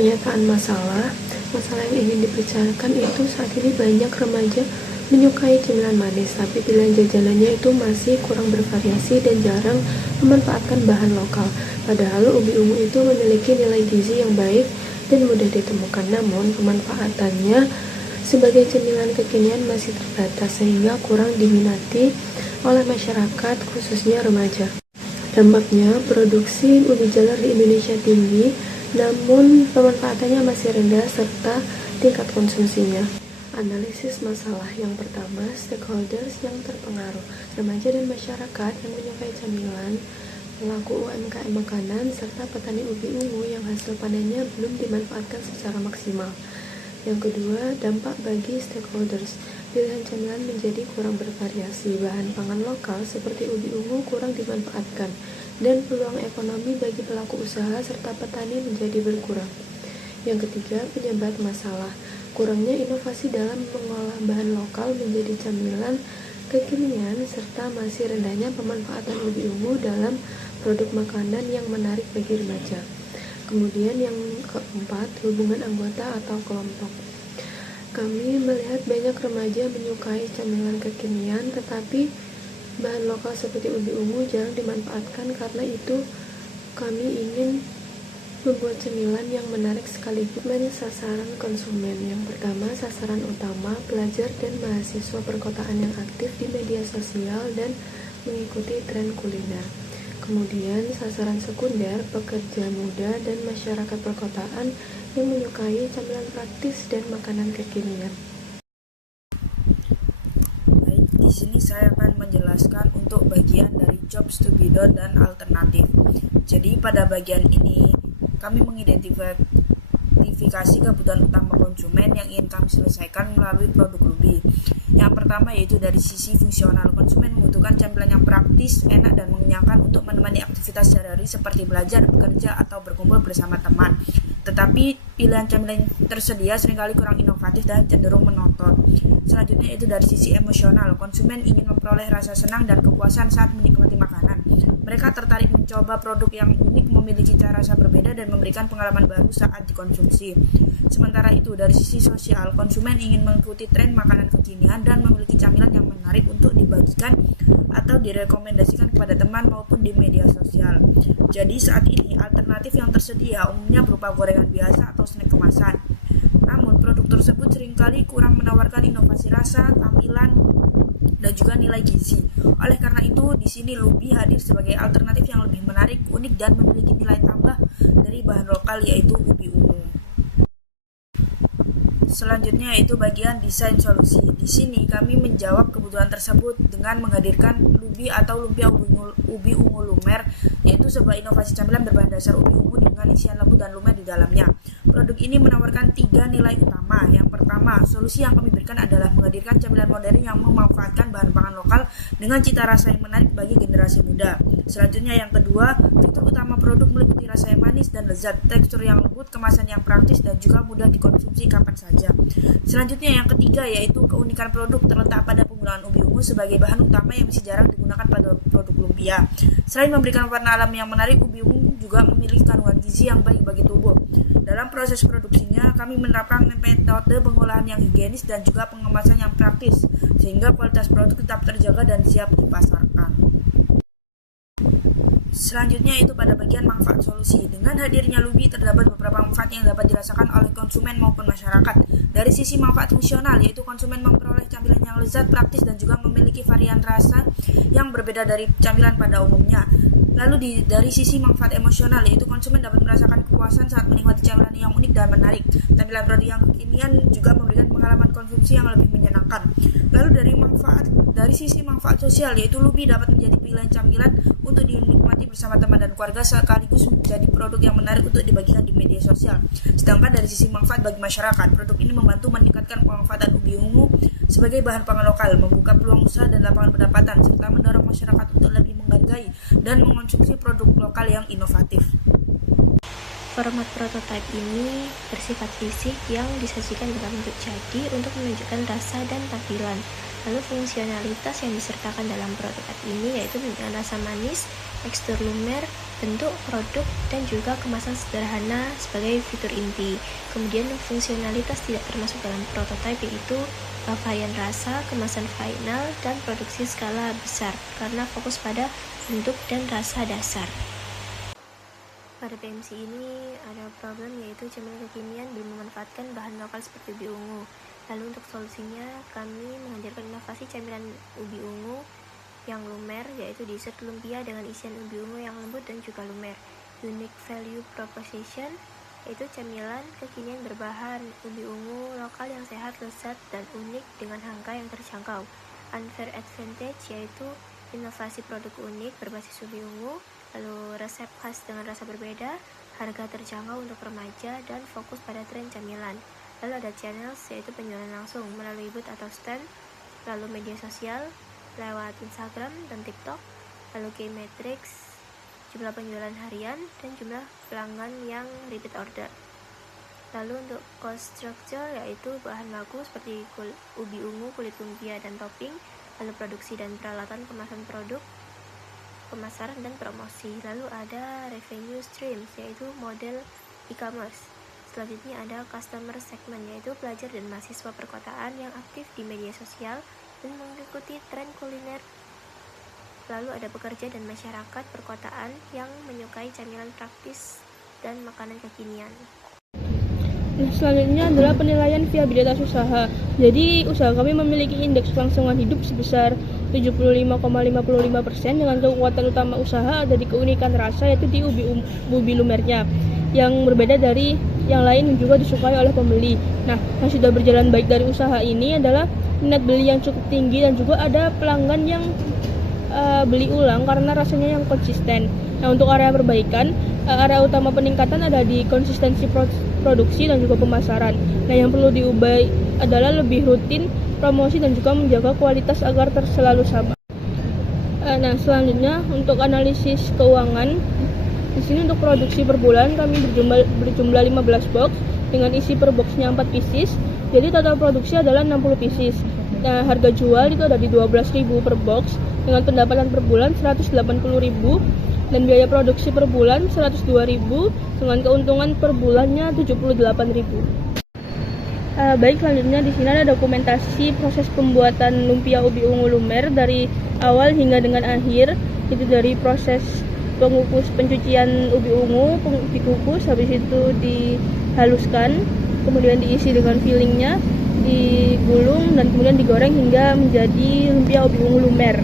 pernyataan masalah yang ingin dibicarakan itu saat ini banyak remaja menyukai cemilan manis, tapi pilihan jajanannya itu masih kurang bervariasi dan jarang memanfaatkan bahan lokal. Padahal ubi ungu itu memiliki nilai gizi yang baik dan mudah ditemukan, namun pemanfaatannya sebagai cemilan kekinian masih terbatas sehingga kurang diminati oleh masyarakat, khususnya remaja. Dampaknya, produksi ubi jalar di Indonesia tinggi, namun pemanfaatannya masih rendah serta tingkat konsumsinya. Analisis masalah yang pertama, stakeholders yang terpengaruh, remaja dan masyarakat yang menyukai camilan, pelaku UMKM makanan, serta petani ubi ungu yang hasil panennya belum dimanfaatkan secara maksimal. Yang kedua, dampak bagi stakeholders. Pilihan camilan menjadi kurang bervariasi, bahan pangan lokal seperti ubi ungu kurang dimanfaatkan, dan peluang ekonomi bagi pelaku usaha serta petani menjadi berkurang. Yang ketiga, penyebab masalah. Kurangnya inovasi dalam mengolah bahan lokal menjadi camilan kekinian serta masih rendahnya pemanfaatan ubi ungu dalam produk makanan yang menarik bagi remaja. Kemudian yang keempat, hubungan anggota atau kelompok. Kami melihat banyak remaja menyukai camilan kekinian, tetapi bahan lokal seperti ubi ungu jarang dimanfaatkan. Karena itu kami ingin membuat cemilan yang menarik sekaligus sasaran konsumen. Yang pertama, sasaran utama pelajar dan mahasiswa perkotaan yang aktif di media sosial dan mengikuti tren kuliner. Kemudian sasaran sekunder, pekerja muda dan masyarakat perkotaan yang menyukai camilan praktis dan makanan kekinian. Baik, di sini saya akan menjelaskan untuk bagian dari jobs to be done dan alternatif. Jadi pada bagian ini kami mengidentifikasi kebutuhan utama konsumen yang ingin kami selesaikan melalui produk Lubi. Yang pertama yaitu dari sisi fungsional. Konsumen membutuhkan camilan yang praktis, enak, dan mengenyangkan untuk menemani aktivitas sehari-hari seperti belajar, bekerja, atau berkumpul bersama teman. Tetapi pilihan camilan tersedia seringkali kurang inovatif dan cenderung monoton. Selanjutnya itu dari sisi emosional. Konsumen ingin memperoleh rasa senang dan kepuasan saat menikmati makanan. Mereka tertarik mencoba produk yang unik, memiliki cita rasa berbeda, dan memberikan pengalaman baru saat dikonsumsi. Sementara itu, dari sisi sosial, konsumen ingin mengikuti tren makanan kekinian dan memiliki camilan yang menarik untuk dibagikan atau direkomendasikan kepada teman maupun di media sosial. Jadi saat ini alternatif yang tersedia umumnya berupa gorengan biasa atau snack kemasan. Namun produk tersebut seringkali kurang menawarkan inovasi rasa, tampilan, dan juga nilai gizi. Oleh karena itu, di sini Lubi hadir sebagai alternatif yang lebih menarik, unik, dan memiliki nilai tambah dari bahan lokal yaitu ubi ungu. Selanjutnya yaitu bagian desain solusi. Di sini kami menjawab kebutuhan tersebut dengan menghadirkan Lubi atau lumpia ubi ungu lumer, yaitu sebuah inovasi camilan berbahan dasar ubi ungu dengan isian lembut dan lumer di dalamnya. Produk ini menawarkan 3 nilai utama. Yang pertama, solusi yang kami berikan adalah menghadirkan camilan modern yang memanfaatkan bahan pangan lokal dengan cita rasa yang menarik bagi generasi muda. Selanjutnya yang kedua, fitur utama produk meliputi rasa yang manis dan lezat, tekstur yang lembut, kemasan yang praktis, dan juga mudah dikonsumsi kapan saja. Selanjutnya yang ketiga yaitu keunikan produk terletak pada penggunaan ubi ungu sebagai bahan utama yang masih jarang digunakan pada produk lumpia. Selain memberikan warna alam yang menarik, ubi ungu juga memiliki kandungan gizi yang baik bagi tubuh. Dalam proses produksinya, kami menerapkan metode pengolahan yang higienis dan juga pengemasan yang praktis, sehingga kualitas produk tetap terjaga dan siap dipasarkan. Selanjutnya itu pada bagian manfaat solusi. Dengan hadirnya Lubi terdapat beberapa manfaat yang dapat dirasakan oleh konsumen maupun masyarakat. Dari sisi manfaat fungsional, yaitu konsumen memperoleh camilan yang lezat, praktis, dan juga memiliki varian rasa yang berbeda dari camilan pada umumnya. Lalu dari sisi manfaat emosional, yaitu konsumen dapat merasakan kepuasan saat menikmati camilan yang unik dan menarik. Tampilan produk yang kekinian juga memberikan pengalaman konsumsi yang lebih menyenangkan. Lalu dari sisi manfaat sosial, yaitu Lubi dapat menjadi pilihan camilan untuk dinikmati bersama teman dan keluarga sekaligus menjadi produk yang menarik untuk dibagikan di media sosial. Sedangkan dari sisi manfaat bagi masyarakat, produk ini membantu meningkatkan pemanfaatan ubi ungu sebagai bahan pangan lokal, membuka peluang usaha dan lapangan pendapatan, serta mendorong masyarakat untuk lebih menghargai dan mengonsumsi produk lokal yang inovatif. Format prototipe ini bersifat fisik yang disajikan dalam bentuk jadi untuk menunjukkan rasa dan tampilan. Lalu fungsionalitas yang disertakan dalam prototipe ini yaitu dengan rasa manis, tekstur lumer, bentuk, produk, dan juga kemasan sederhana sebagai fitur inti. Kemudian fungsionalitas tidak termasuk dalam prototipe yaitu varian rasa, kemasan final, dan produksi skala besar karena fokus pada bentuk dan rasa dasar. Pada PMC ini ada problem yaitu camilan kekinian belum memanfaatkan bahan lokal seperti ubi ungu. Lalu untuk solusinya kami mengajarkan inovasi camilan ubi ungu yang lumer yaitu dessert lumpia dengan isian ubi ungu yang lembut dan juga lumer. Unique value proposition yaitu camilan kekinian berbahan ubi ungu lokal yang sehat, lezat, dan unik dengan harga yang terjangkau. Unfair advantage yaitu inovasi produk unik berbasis ubi ungu, lalu resep khas dengan rasa berbeda, harga terjangkau untuk remaja, dan fokus pada tren camilan. Lalu ada channels yaitu penjualan langsung melalui booth atau stand, lalu media sosial lewat Instagram dan TikTok, lalu key metrics, jumlah penjualan harian, dan jumlah pelanggan yang repeat order. Lalu untuk cost structure yaitu bahan baku seperti ubi ungu, kulit lumpia, dan topping, lalu produksi dan peralatan kemasan produk, pemasaran dan promosi. Lalu ada revenue streams yaitu model e-commerce. Selanjutnya ada customer segment yaitu pelajar dan mahasiswa perkotaan yang aktif di media sosial dan mengikuti tren kuliner. Lalu ada pekerja dan masyarakat perkotaan yang menyukai camilan praktis dan makanan kekinian. Nah, selanjutnya adalah penilaian viabilitas usaha. Jadi, usaha kami memiliki indeks kelangsungan hidup sebesar 75,55% dengan kekuatan utama usaha ada di keunikan rasa yaitu di ubi lumernya yang berbeda dari yang lain yang juga disukai oleh pembeli. Nah, yang sudah berjalan baik dari usaha ini adalah minat beli yang cukup tinggi dan juga ada pelanggan yang beli ulang karena rasanya yang konsisten. Nah, untuk area perbaikan, area utama peningkatan ada di konsistensi produksi dan juga pemasaran. Nah, yang perlu diubah adalah lebih rutin promosi dan juga menjaga kualitas agar selalu sama. Nah, selanjutnya untuk analisis keuangan. Di sini untuk produksi per bulan kami berjumlah 15 box dengan isi per boxnya 4 pieces. Jadi total produksi adalah 60 pieces. Nah, harga jual itu ada di 12.000 per box dengan pendapatan per bulan 180.000 dan biaya produksi per bulan 102.000 dengan keuntungan per bulannya 78.000. Baik, selanjutnya di sini ada dokumentasi proses pembuatan lumpia ubi ungu lumer dari awal hingga dengan akhir. Itu dari proses pencucian ubi ungu, dikukus, habis itu dihaluskan, kemudian diisi dengan fillingnya, digulung dan kemudian digoreng hingga menjadi lumpia ubi ungu lumer.